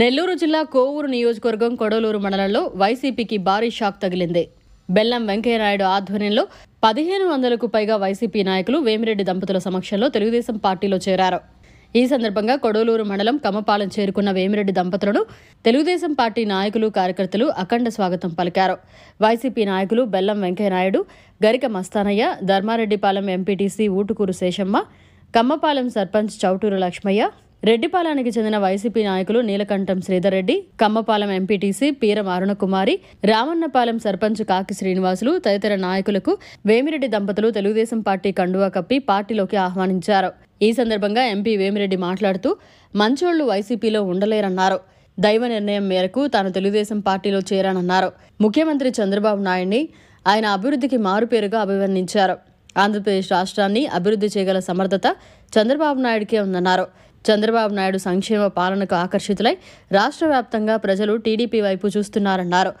నెల్లూరు జిల్లా కోవూరు నియోజకవర్గం కొడలూరు మండలంలో వైసీపీకి భారీ షాక్ తగిలింది. బెల్లం వెంకయ్యనాయుడు ఆధ్వర్యంలో 1500కు పైగా వైసీపీ నాయకులు వేమిరెడ్డి దంపతుల సమక్షంలో తెలుగుదేశం పార్టీలో చేరారు. ఈ సందర్భంగా కొడలూరు మండలం కమ్మపాలెం చేరుకున్న వేమిరెడ్డి దంపతులను తెలుగుదేశం పార్టీ నాయకులు, కార్యకర్తలు అఖండ స్వాగతం పలికారు. వైసీపీ నాయకులు బెల్లం వెంకయ్యనాయుడు, గరిక మస్తానయ్య, ధర్మారెడ్డిపాలెం ఎంపీటీసీ ఊటుకూరు శేషమ్మ, కమ్మపాలెం సర్పంచ్ చౌటూరు లక్ష్మయ్య, రెడ్డిపాలెనికి చెందిన వైసీపీ నాయకులు నీలకంఠం శ్రీధర్ రెడ్డి, కమ్మపాలెం ఎంపీటీసీ పీరం అరుణకుమారి, రామన్నపాలెం సర్పంచ్ కాకి శ్రీనివాసులు తదితర నాయకులకు వేమిరెడ్డి దంపతులు తెలుగుదేశం పార్టీ కండువా కప్పి పార్టీలోకి ఆహ్వానించారు. ఈ సందర్భంగా ఎంపీ వేమిరెడ్డి మాట్లాడుతూ మంచోళ్లు వైసీపీలో ఉండలేరన్నారు. దైవ నిర్ణయం మేరకు తాను తెలుగుదేశం పార్టీలో చేరానన్నారు. ముఖ్యమంత్రి చంద్రబాబు నాయుడిని ఆయన అభివృద్ధికి మారుపేరుగా అభివర్ణించారు. ఆంధ్రప్రదేశ్ రాష్ట్రాన్ని అభివృద్ధి చేయగల సమర్థత చంద్రబాబు నాయుడికే ఉందన్నారు. చంద్రబాబు నాయుడు సంక్షేమ పాలనకు ఆకర్షితులై రాష్ట్ర వ్యాప్తంగా ప్రజలు టీడీపీ వైపు చూస్తున్నారన్నారు.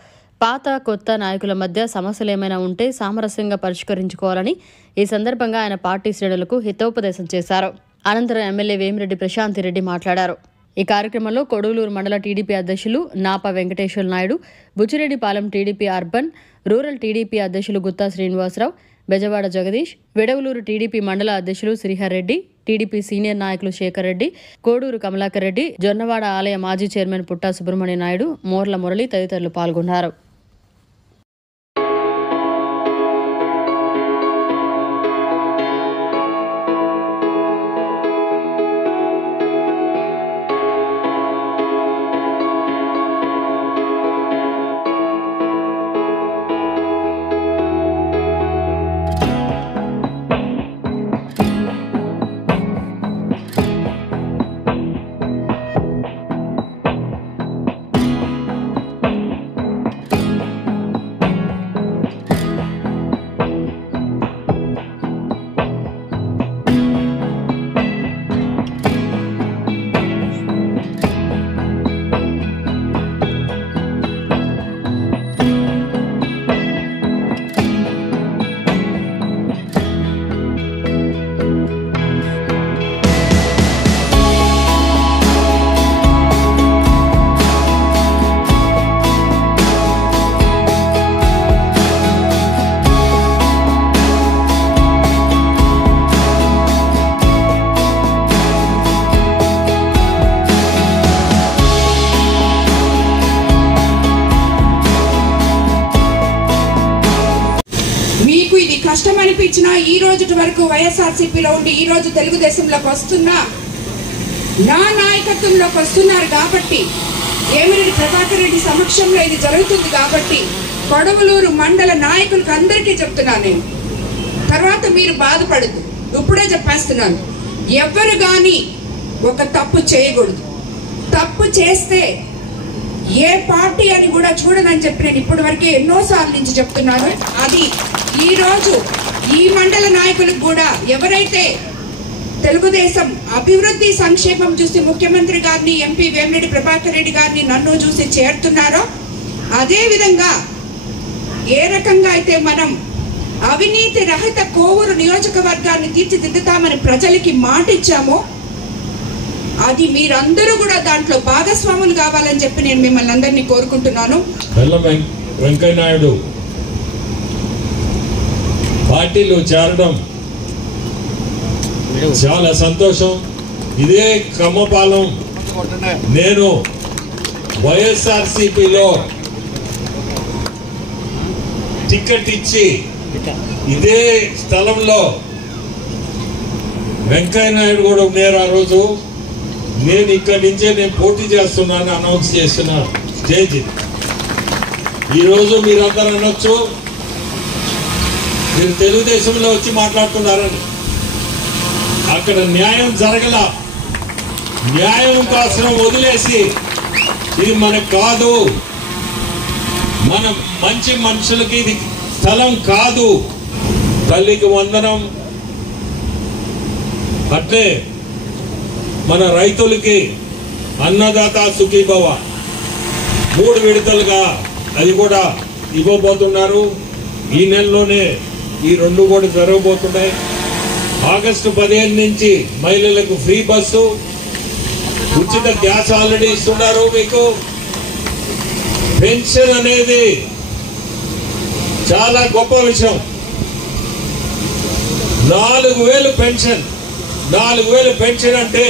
పాత కొత్త నాయకుల మధ్య సమస్యలేమైనా ఉంటే సామరస్యంగా పరిష్కరించుకోవాలని ఈ సందర్భంగా ఆయన పార్టీ శ్రేణులకు హితోపదేశం చేశారు. అనంతరం ఎమ్మెల్యే వేమిరెడ్డి ప్రశాంతిరెడ్డి మాట్లాడారు. ఈ కార్యక్రమంలో కొడూలూరు మండల టీడీపీ అధ్యక్షులు నాప వెంకటేశ్వర నాయుడు, బుచ్చిరెడ్డిపాలెం టీడీపీ అర్బన్, రూరల్ టీడీపీ అధ్యక్షులు గుత్తా శ్రీనివాసరావు, బెజవాడ జగదీష్, విడవలూరు టీడీపీ మండల అధ్యక్షులు శ్రీహర్ రెడ్డి, టీడీపీ సీనియర్ నాయకులు శేఖర్ రెడ్డి, కోడూరు కమలాకర్ రెడ్డి, జొన్నవాడ ఆలయ మాజీ చైర్మన్ పుట్టా సుబ్రహ్మణ్య నాయుడు, మోర్ల మురళి తదితరులు పాల్గొన్నారు. మీకు ఇది కష్టం అనిపించినా ఈ రోజు వరకు వైఎస్ఆర్సీపీలో ఉండి ఈ రోజు తెలుగుదేశంలోకి వస్తున్నా నా నాయకత్వంలోకి వస్తున్నారు కాబట్టి, వేమిరెడ్డి ప్రభాకర్ రెడ్డి సమక్షంలో ఇది జరుగుతుంది కాబట్టి కొడవలూరు మండల నాయకులకు అందరికీ చెప్తున్నాను నేను. తర్వాత మీరు బాధపడదు, ఇప్పుడే చెప్పేస్తున్నాను. ఎవరు కానీ ఒక తప్పు చేయకూడదు. తప్పు చేస్తే ఏ పార్టీ అని కూడా చూడనని చెప్పి నేను ఇప్పటి వరకే ఎన్నోసార్లు నుంచి చెప్తున్నాను. అది ఈ రోజు ఈ మండల నాయకులకు కూడా ఎవరైతే తెలుగుదేశం అభివృద్ధి సంక్షేమం చూసి ముఖ్యమంత్రి గారిని, ఎంపీ వేమిరెడ్డి ప్రభాకర్ రెడ్డి గారిని, నన్ను చూసి చేరుతున్నారో అదే విధంగా ఏ రకంగా అయితే మనం అవినీతి రహిత కోవూరు నియోజకవర్గాన్ని తీర్చిదిద్దుతామని ప్రజలకి మాట ఇచ్చామో అది మీరందరూ కూడా దాంట్లో భాగస్వాములు కావాలని చెప్పి నేను మిమ్మల్ని అందరినీ కోరుకుంటున్నాను. బెల్లం వెంకయ్యనాయుడు పార్టీలో చేరడం చాలా సంతోషం. ఇదే కమ్మపాలెం నేను వైఎస్ఆర్సీపీలో టికెట్ ఇచ్చి ఇదే స్థలంలో వెంకయ్యనాయుడు కూడా ఉన్నారు. ఆ రోజు నేను ఇక్కడి నుంచే నేను పోటీ చేస్తున్నాను అనౌన్స్ చేసిన స్టేజ్ ఇది. ఈరోజు మీరందరూ అనొచ్చు మీరు తెలుగుదేశంలో వచ్చి మాట్లాడుతున్నారని. అక్కడ న్యాయం జరగల, న్యాయం కోసం వదిలేసి ఇది మనకు కాదు, మన మంచి మనుషులకి ఇది స్థలం కాదు, తల్లికి వందనం, అట్లే మన రైతులకి అన్నదాత సుఖీభవ 3 విడతలుగా అది కూడా ఇవ్వబోతున్నారు. ఈ నెలలోనే ఈ 2 కూడా జరగబోతున్నాయి. ఆగస్టు 15 నుంచి మహిళలకు ఫ్రీ బస్సు, ఉచిత గ్యాస్ ఆల్రెడీ ఇస్తున్నారు మీకు. పెన్షన్ అనేది చాలా గొప్ప విషయం. 4,000 పెన్షన్. 4,000 పెన్షన్ అంటే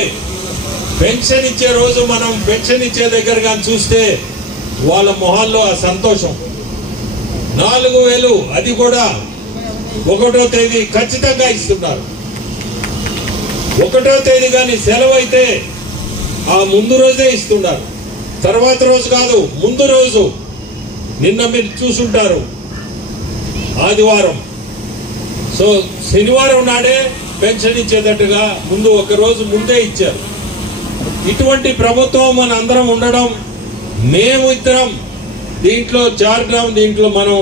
పెన్షన్ ఇచ్చే రోజు మనం పెన్షన్ ఇచ్చే దగ్గర కానీ చూస్తే వాళ్ళ మొహాల్లో ఆ సంతోషం. 4,000 అది కూడా 1వ తేదీ ఖచ్చితంగా ఇస్తున్నారు. 1వ తేదీ కానీ సెలవు అయితే ఆ ముందు రోజే ఇస్తున్నారు. తర్వాత రోజు కాదు, ముందు రోజు. నిన్న మీరు చూసుంటారు ఆదివారం. సో శనివారం నాడే పెన్షన్ ఇచ్చేటట్టుగా ముందు 1 రోజు ముందే ఇచ్చారు. ఇటువంటి ప్రభుత్వం మన అందరం ఉండడం, మేము ఇద్దరం దీంట్లో చేరడం, దీంట్లో మనం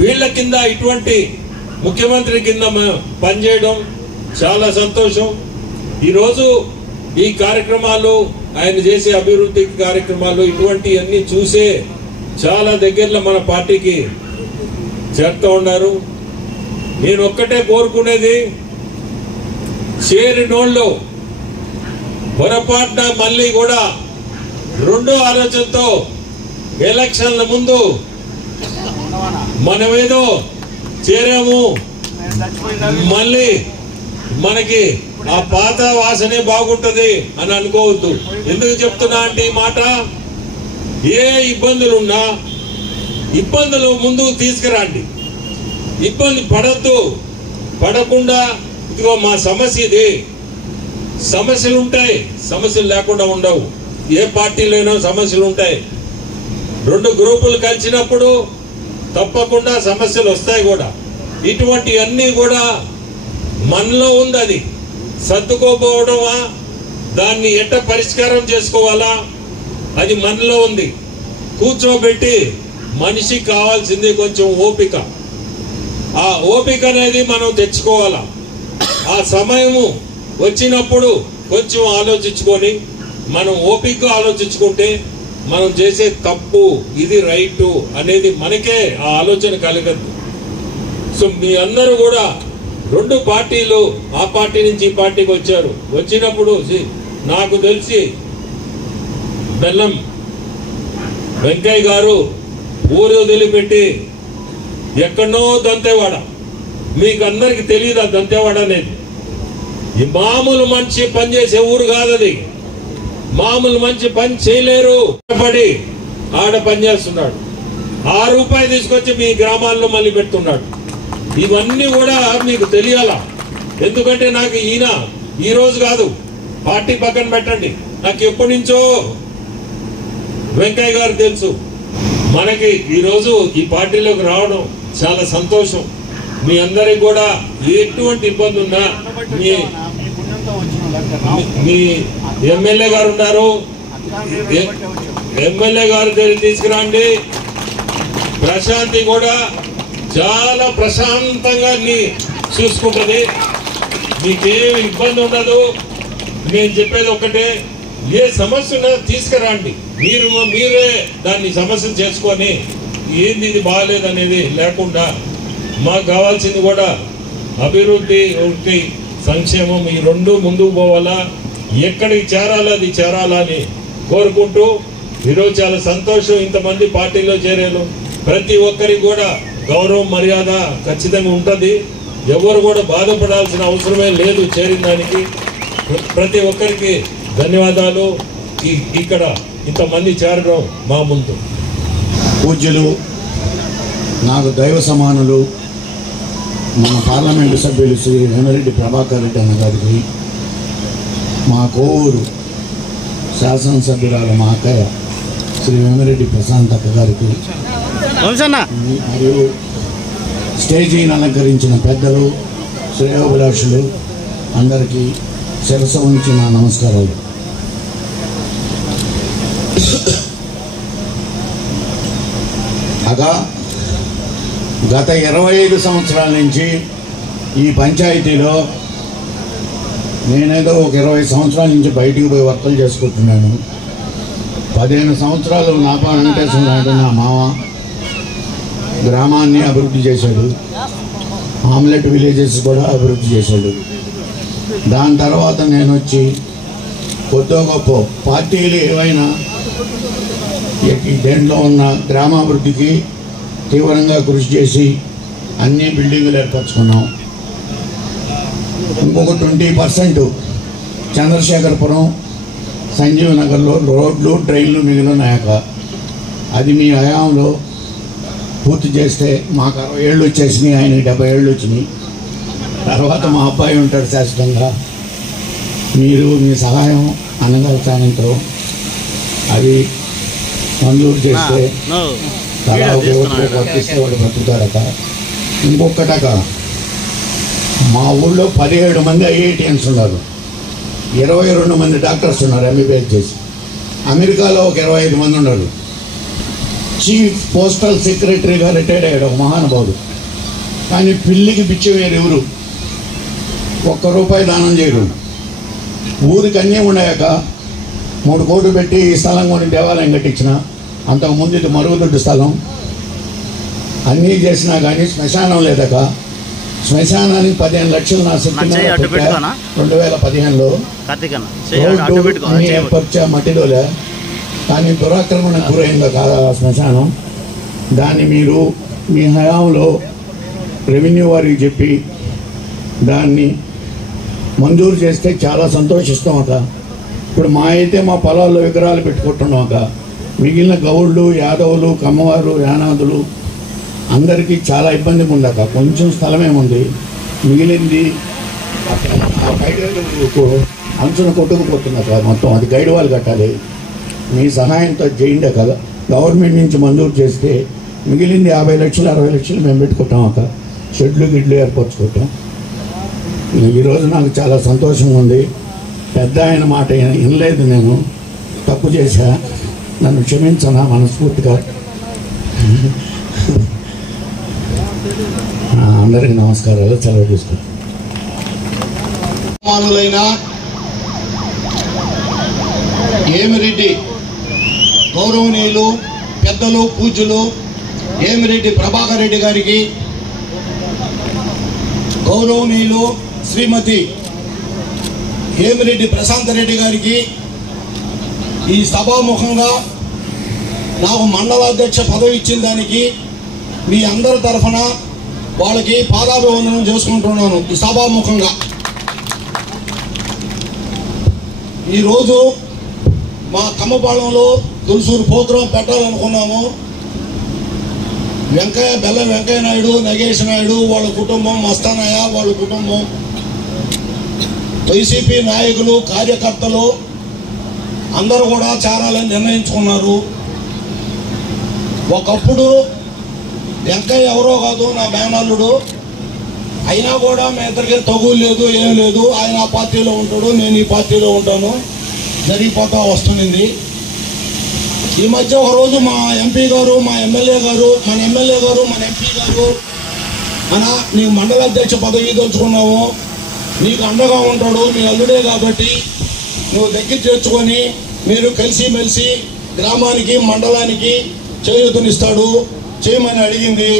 వీళ్ళ కింద ఇటువంటి ముఖ్యమంత్రి కింద పనిచేయడం చాలా సంతోషం. ఈరోజు ఈ కార్యక్రమాలు, ఆయన చేసే అభివృద్ధి కార్యక్రమాలు ఇటువంటి అన్ని చూసే చాలా దగ్గరలో మన పార్టీకి చేరుతూ ఉన్నారు. నేను ఒక్కటే కోరుకునేది, చేరినోళ్ళు పొరపాటున మళ్ళీ కూడా రెండో ఆలోచనతో ఎలక్షన్ల ముందు మనమేదో చేరాము, మళ్ళీ మనకి ఆ పాత వాసనే బాగుంటది అని అనుకోవద్దు. ఎందుకు చెప్తున్నా అంటే ఈ మాట, ఏ ఇబ్బందులున్నా ఇబ్బందులు ముందుకు తీసుకురండి. ఇబ్బంది పడద్దు. పడకుండా ఇదిగో మా సమస్య ఇది, సమస్యలు ఉంటాయి, సమస్యలు లేకుండా ఉండవు. ఏ పార్టీలోనో సమస్యలు ఉంటాయి. 2 గ్రూపులు కలిసినప్పుడు తప్పకుండా సమస్యలు వస్తాయి కూడా. ఇటువంటి అన్ని కూడా మనలో ఉంది. అది సర్దుకోపోవడమా, దాన్ని ఎట్ట పరిష్కారం చేసుకోవాలా, అది మనలో ఉంది. కూర్చోబెట్టి మనిషికి కావాల్సింది కొంచెం ఓపిక. ఆ ఓపిక అనేది మనం తెచ్చుకోవాలా. ఆ సమయము వచ్చినప్పుడు కొంచెం ఆలోచించుకొని, మనం ఓపికగా ఆలోచించుకుంటే మనం చేసే తప్పు ఇది రైటు అనేది మనకే ఆ ఆలోచన కలగదు. సో మీ అందరూ కూడా 2 పార్టీలు, ఆ పార్టీ నుంచి ఈ పార్టీకి వచ్చారు. వచ్చినప్పుడు నాకు తెలిసి బెల్లం వెంకయ్య గారు ఊరు వదిలిపెట్టి ఎక్కడో దంతేవాడ, మీకు అందరికి తెలియదు ఆ దంతేవాడ అనేది. ఈ మామూలు మనిషి పనిచేసే ఊరు కాదు అది. మామూలు మనిషి పని చేయలేరు. పడి ఆడ పని చేస్తున్నాడు. ₹1 తీసుకొచ్చి మీ గ్రామాల్లో మళ్ళీ పెడుతున్నాడు. ఇవన్నీ కూడా మీకు తెలియాలా. ఎందుకంటే నాకు ఈయన ఈ రోజు కాదు, పార్టీ పక్కన పెట్టండి, నాకు ఎప్పటి నుంచో వెంకయ్య గారు తెలుసు. మనకి ఈరోజు ఈ పార్టీలోకి రావడం చాలా సంతోషం. మీ అందరికి కూడా ఎటువంటి ఇబ్బంది ఉన్నా మీ ఎమ్మెల్యే గారు ఉన్నారు, ఎమ్మెల్యే గారు తీసుకురండి. ప్రశాంతి కూడా చాలా ప్రశాంతంగా చూసుకుంటుంది. మీకేమి ఇబ్బంది ఉండదు. నేను చెప్పేది ఒకటే, ఏ సమస్య ఉన్నా తీసుకురండి. మీరే దాన్ని సమస్యను చేసుకొని ఏంది ఇది బాగాలేదనేది లేకుండా, మాకు కావాల్సింది కూడా అభివృద్ధి, ఒకటి సంక్షేమం, ఈ 2 ముందుకు పోవాలా. ఎక్కడికి చేరాలో అది చేరాలా అని కోరుకుంటూ, ఈరోజు చాలా సంతోషం ఇంతమంది పార్టీలో చేరారు. ప్రతి ఒక్కరికి కూడా గౌరవం, మర్యాద ఖచ్చితంగా ఉంటుంది. ఎవరు కూడా బాధపడాల్సిన అవసరమే లేదు చేరిన దానికి. ప్రతి ఒక్కరికి ధన్యవాదాలు. ఇక్కడ ఇంతమంది చేరడం మా ముందు. పూజ్యులు, నాకు దైవ సమానులు, మన పార్లమెంటు సభ్యులు శ్రీ వేమిరెడ్డి ప్రభాకర్ రెడ్డి అన్న గారికి, మా కోవూరు శాసనసభ్యురాలు మా అక్కయ్య శ్రీ వేమిరెడ్డి ప్రశాంత్ అక్క గారికి, మరియు స్టేజీని అలంకరించిన పెద్దలు, శ్రేయోభిలాషులు అందరికీ శిరస్సు వంచి నా నమస్కారాలు. అగా గత 25 సంవత్సరాల నుంచి ఈ పంచాయతీలో నేనేదో ఒక 20 సంవత్సరాల నుంచి బయటికి పోయి వర్తలు చేసుకుంటున్నాను. 15 సంవత్సరాలు నాపా వెంకటేశ్వర నాయుడు నా మామ గ్రామాన్ని అభివృద్ధి చేశాడు. ఆమ్లెట్ విలేజెస్ కూడా అభివృద్ధి చేశాడు. దాని తర్వాత నేను వచ్చి కొద్దో గొప్ప పార్టీలు ఏవైనా దేంట్లో ఉన్న గ్రామాభివృద్ధికి తీవ్రంగా కృషి చేసి అన్ని బిల్డింగులు ఏర్పరచుకున్నాం. ఇంకొక 20% చంద్రశేఖరపురం, సంజీవ్ నగర్లో రోడ్లు, డ్రైన్లు మిగిలినాక అది మీ హయాంలో పూర్తి చేస్తే మాకు 60 ఏళ్ళు వచ్చేసినాయి, ఆయనకి 70 ఏళ్ళు వచ్చినాయి. తర్వాత మా అబ్బాయి ఉంటాడు శాశ్వతంగా. మీరు మీ సహాయం అన్నగారి సాయంతో అది మంజూరు చేస్తే తలా వర్తిస్తే వాడు బతుకుతారట. ఇంకొకటక మా ఊళ్ళో 17 మంది ఐఐటిఎన్స్ ఉన్నారు, 22 మంది డాక్టర్స్ ఉన్నారు ఎంబీబీఎస్ చేసి. అమెరికాలో ఒక 25 మంది ఉన్నారు. చీఫ్ పోస్టల్ సెక్రటరీగా రిటైర్డ్ అయ్యాడు ఒక మహానుభావుడు. కానీ పిల్లికి పిచ్చి వేరు ఎవరు ₹1 దానం చేయరు. ఊరికి అన్నీ ఉన్నాయాక 3 కోట్లు పెట్టి ఈ స్థలం కొని దేవాలయం కట్టించిన. అంతకుముందు ఇది మరుగుదొడ్డు స్థలం. అన్నీ చేసినా కానీ శ్మశానం లేదక శ్మశానానికి 15 లక్షలు నా శక్తి 2015లో ఏర్పరిచా మట్టిలోలే. కానీ దురాక్రమణకు గురైందో కాదు ఆ శ్మశానం. దాన్ని మీరు మీ హయాంలో రెవెన్యూ వారికి చెప్పి దాన్ని మంజూరు చేస్తే చాలా సంతోషిస్తాం అక్క. ఇప్పుడు మా అయితే మా పొలాల్లో విగ్రహాలు పెట్టుకుంటున్నాం అక్క. మిగిలిన గౌళ్ళు, యాదవులు, కమ్మవారు, యానాదులు అందరికీ చాలా ఇబ్బందిగా ఉంది అక్క. కొంచెం స్థలమేముంది, మిగిలింది ఆ గైడ్ అంచున కొట్టుకుపోతుంది అక్క మొత్తం. అది గైడ్ వాళ్ళు కట్టాలి. మీ సహాయంతో చేయండి అక్క. గవర్నమెంట్ నుంచి మంజూరు చేస్తే మిగిలింది 50 లక్షలు 60 లక్షలు మేము పెట్టుకుంటాం అక్క. షెడ్లు గిడ్లు ఏర్పరచుకుంటాం. ఈరోజు నాకు చాలా సంతోషంగా ఉంది. పెద్ద ఆయన మాట వినలేదు, నేను తప్పు చేశా, నన్ను క్షమించనా మనస్ఫూర్తిగా. అందరికీ నమస్కారాలు, సెలవు తీసుకుంటాం. ఏమిరెడ్డి గౌరవనీయులు పెద్దలు పూజ్యులు ఏమిరెడ్డి ప్రభాకర్ రెడ్డి గారికి, గౌరవనీయులు శ్రీమతి ఏమిరెడ్డి ప్రశాంత్ రెడ్డి గారికి ఈ సభాముఖంగా నాకు మండలాధ్యక్ష పదవి ఇచ్చిన దానికి మీ అందరి తరఫున వాళ్ళకి పాదాభివందనం చేసుకుంటున్నాను ఈ సభాముఖంగా. ఈరోజు మా కమ్మపాళెంలో తులసూరు ప్రోగ్రాం పెట్టాలనుకున్నాము. బెల్లం వెంకయ్య నాయుడు, నగేష్ నాయుడు వాళ్ళ కుటుంబం, మస్తానయ్య వాళ్ళ కుటుంబం, వైసీపీ నాయకులు, కార్యకర్తలు అందరూ కూడా చేరాలని నిర్ణయించుకున్నారు. ఒకప్పుడు వెంకయ్య ఎవరో కాదు, నా మేనల్లుడు. అయినా కూడా మీ ఇద్దరికి తగులు లేదు, ఏం లేదు. ఆయన ఆ పార్టీలో ఉంటాడు, నేను ఈ పార్టీలో ఉంటాను, జరిగిపోతా వస్తుంది. ఈ మధ్య ఒకరోజు మా ఎంపీ గారు, మా ఎమ్మెల్యే గారు, మన ఎంపీ గారు నీకు మండలాధ్యక్ష పదవి దోచుకున్నావు, నీకు అండగా ఉంటాడు మీ అల్లుడే కాబట్టి నువ్వు దగ్గర చేర్చుకొని మీరు కలిసిమెలిసి గ్రామానికి మండలానికి చేయూతనిస్తాడు చేయమని అడిగింది.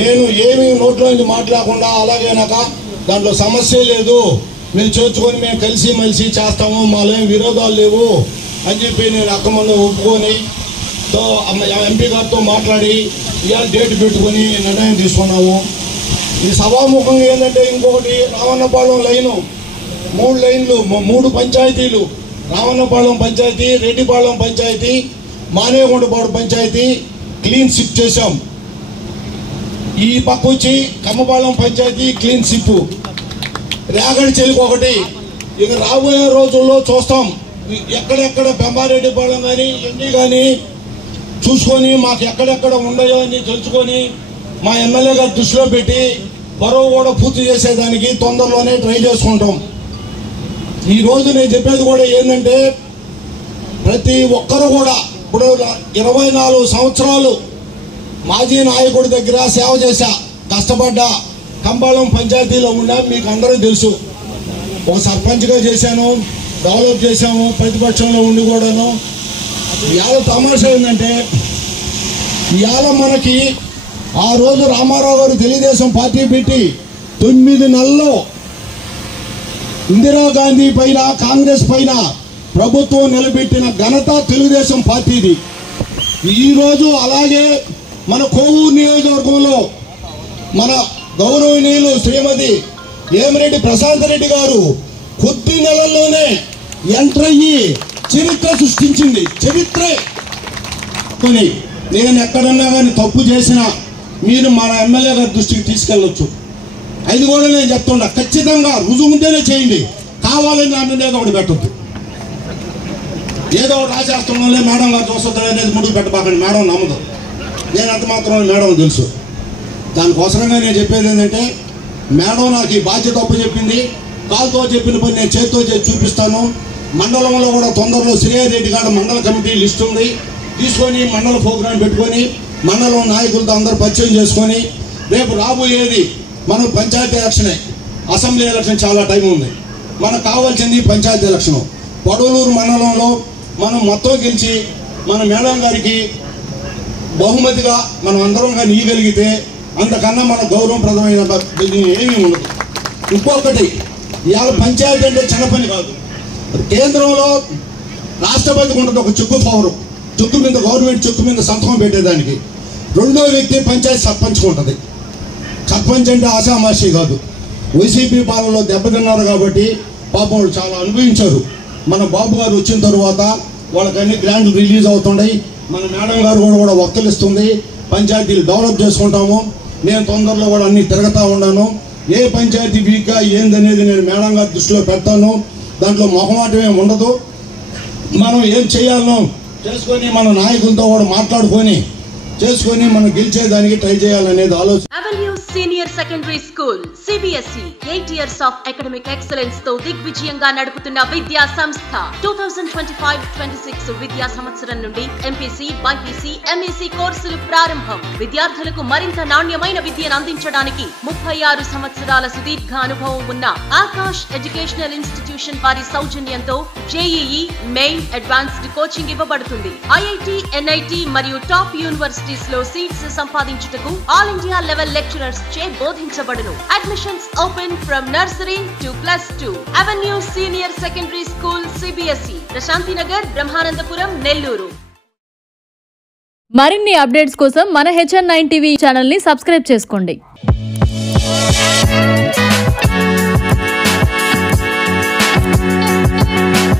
నేను ఏమీ నోట్లో నుంచి మాట్లాడకుండా అలాగేనాక దాంట్లో సమస్య లేదు, మీరు చేర్చుకొని మేము కలిసిమెలిసి చేస్తాము, మాలో ఏం విరోధాలు లేవు అని చెప్పి నేను అక్క ముందు ఒప్పుకొని ఎంపీ గారితో మాట్లాడి ఇవాళ డేట్ పెట్టుకొని నిర్ణయం తీసుకున్నాము. ఈ సభాముఖంగా ఏంటంటే ఇంకొకటి రావన్నపాలెం లైను 3 లైన్లు 3 పంచాయతీలు, రావన్నపాలెం పంచాయతీ, రెడ్డిపాలెం పంచాయతీ, మానేగొండపాడు పంచాయతీ క్లీన్ స్విప్ చేశాం. ఈ పక్క వచ్చి కమ్మపాలెం పంచాయతీ క్లీన్ స్విప్, రేగడి చెలుకు ఒకటి. ఇక రాబోయే రోజుల్లో చూస్తాం ఎక్కడెక్కడ బెంబారెడ్డిపాలెం కానీ ఎన్ని కానీ చూసుకొని మాకు ఎక్కడెక్కడ ఉన్నాయో అని తెలుసుకొని మా ఎమ్మెల్యే గారు దృష్టిలో పెట్టి బరువు కూడా పూర్తి చేసేదానికి తొందరలోనే ట్రై చేసుకుంటాం. ఈరోజు నేను చెప్పేది కూడా ఏంటంటే ప్రతి ఒక్కరు కూడా ఇప్పుడు 24 సంవత్సరాలు మాజీ నాయకుడి దగ్గర సేవ చేశా, కష్టపడ్డా, కంబాళం పంచాయతీలో ఉన్నా మీకు అందరూ తెలుసు. ఒక సర్పంచ్గా చేశాను, డెవలప్ చేశాము, ప్రతిపక్షంలో ఉండి కూడాను. ఇవాళ తమాషా ఏంటంటే ఇవాళ మనకి ఆ రోజు రామారావు గారు తెలుగుదేశం పార్టీ పెట్టి 9 నెలల్లో ఇందిరాగాంధీ పైన, కాంగ్రెస్ పైన ప్రభుత్వం నిలబెట్టిన ఘనత తెలుగుదేశం పార్టీది. ఈరోజు అలాగే మన కోవూరు నియోజకవర్గంలో మన గౌరవనీయులు శ్రీమతి వేమిరెడ్డి ప్రశాంత్ రెడ్డి గారు కొద్ది నెలల్లోనే ఎంటర్ అయ్యి చరిత్ర సృష్టించింది. చరిత్రే కొని నేను ఎక్కడన్నా కానీ తప్పు చేసినా మీరు మన ఎమ్మెల్యే గారి దృష్టికి తీసుకెళ్ళొచ్చు. అది కూడా నేను చెప్తున్నా, ఖచ్చితంగా రుజువు ఉంటేనే చేయండి. కావాలని నా మీద ఏదో ఒకటి పెట్టద్దు. ఏదో ఒకటి రాసేస్తున్నాలే మేడం గారు చూస్తుంది అనేది ముందుకు పెట్టబాకండి. మేడం నమ్మదు. నేను అంత మాత్రం మేడం తెలుసు. దానికోసరంగా నేను చెప్పేది ఏంటంటే, మేడం నాకు ఈ బాధ్యత అప్పు చెప్పింది. కాలుతో చెప్పిన పని నేను చేతితో చేసి చూపిస్తాను. మండలంలో కూడా తొందరలో శ్రీరెడ్డి గారు మండల కమిటీ లిస్ట్ ఉంది, తీసుకొని మండల ప్రోగ్రాం పెట్టుకొని మండలం నాయకులతో అందరూ పరిచయం చేసుకొని రేపు రాబోయేది మనం పంచాయతీ ఎలక్షనే. అసెంబ్లీ ఎలక్షన్ చాలా టైం ఉంది. మనకు కావాల్సింది పంచాయతీ ఎలక్షన్. పొడవలూరు మండలంలో మనం మొత్తం గెలిచి మన మేడం గారికి బహుమతిగా మనం అందరం కానీ ఇవ్వగలిగితే అంతకన్నా మన గౌరవప్రదమైన ఏమీ ఉండదు. ఇంకొకటి, ఇవాళ పంచాయతీ అంటే చిన్న పని కాదు. కేంద్రంలో రాష్ట్రపతికి ఉంటుంది ఒక చెక్కు పవరు, చెక్కు మీద గవర్నమెంట్ చెక్కు మీద సంతకం పెట్టేదానికి. రెండో వ్యక్తి పంచాయతీ సర్పంచ్ ఉంటుంది. సర్పంచ్ అంటే ఆషామాషి కాదు. వైసీపీ పాలనలో దెబ్బతిన్నారు కాబట్టి పాపం వాళ్ళు చాలా అనుభవించారు. మన బాబు గారు వచ్చిన తర్వాత వాళ్ళకి అన్ని గ్రాంట్లు రిలీజ్ అవుతున్నాయి. మన మేడం గారు కూడా వక్కలిస్తుంది. పంచాయతీలు డెవలప్ చేసుకుంటాము. నేను తొందరలో కూడా అన్ని తిరుగుతూ ఉన్నాను. ఏ పంచాయతీ వీక్గా ఏందనేది నేను మేడం గారి దృష్టిలో పెడతాను. దాంట్లో మొహమాటం ఏమి ఉండదు. మనం ఏం చేయాలనో చేసుకొని మన నాయకులతో కూడా మాట్లాడుకొని చేసుకొని మనం గెలిచేదానికి ట్రై చేయాలనేది ఆలోచన. Avenue senior secondary school CBSE 8 years of academic excellence తో దిగ్విజయంగా నడుపుతున్న విద్యా సంస్థ. 2025-26 విద్యా సంవత్సరం నుండి MPC, BPC, MEC కోర్సులు ప్రారంభం. విద్యార్థులకు మరింత నాణ్యమైన విద్యను అందించడానికి 36 సంవత్సరాల సుదీర్ఘ అనుభవం ఉన్న ఆకాష్ ఎడ్యుకేషనల్ ఇన్స్టిట్యూషన్ వారి సౌజన్యంతో JEE, మెయిన్, అడ్వాన్స్డ్ కోచింగ్ ఇవ్వబడుతుంది. IIT, NIT మరియు టాప్ యూనివర్సిటీస్ లో సీట్స్ సంపాదించుటకు ఆల్ ఇండియా లెవెల్ లెక్చరర్స్ చే బోధించబడును. Admissions open from nursery to +2. Avenue senior secondary school CBSE, Prashanti Nagar, Brahmanandapuram, Nellore. మరిన్ని అప్డేట్స్ కోసం మన HN9 TV ఛానల్ ని సబ్స్క్రైబ్ చేసుకోండి.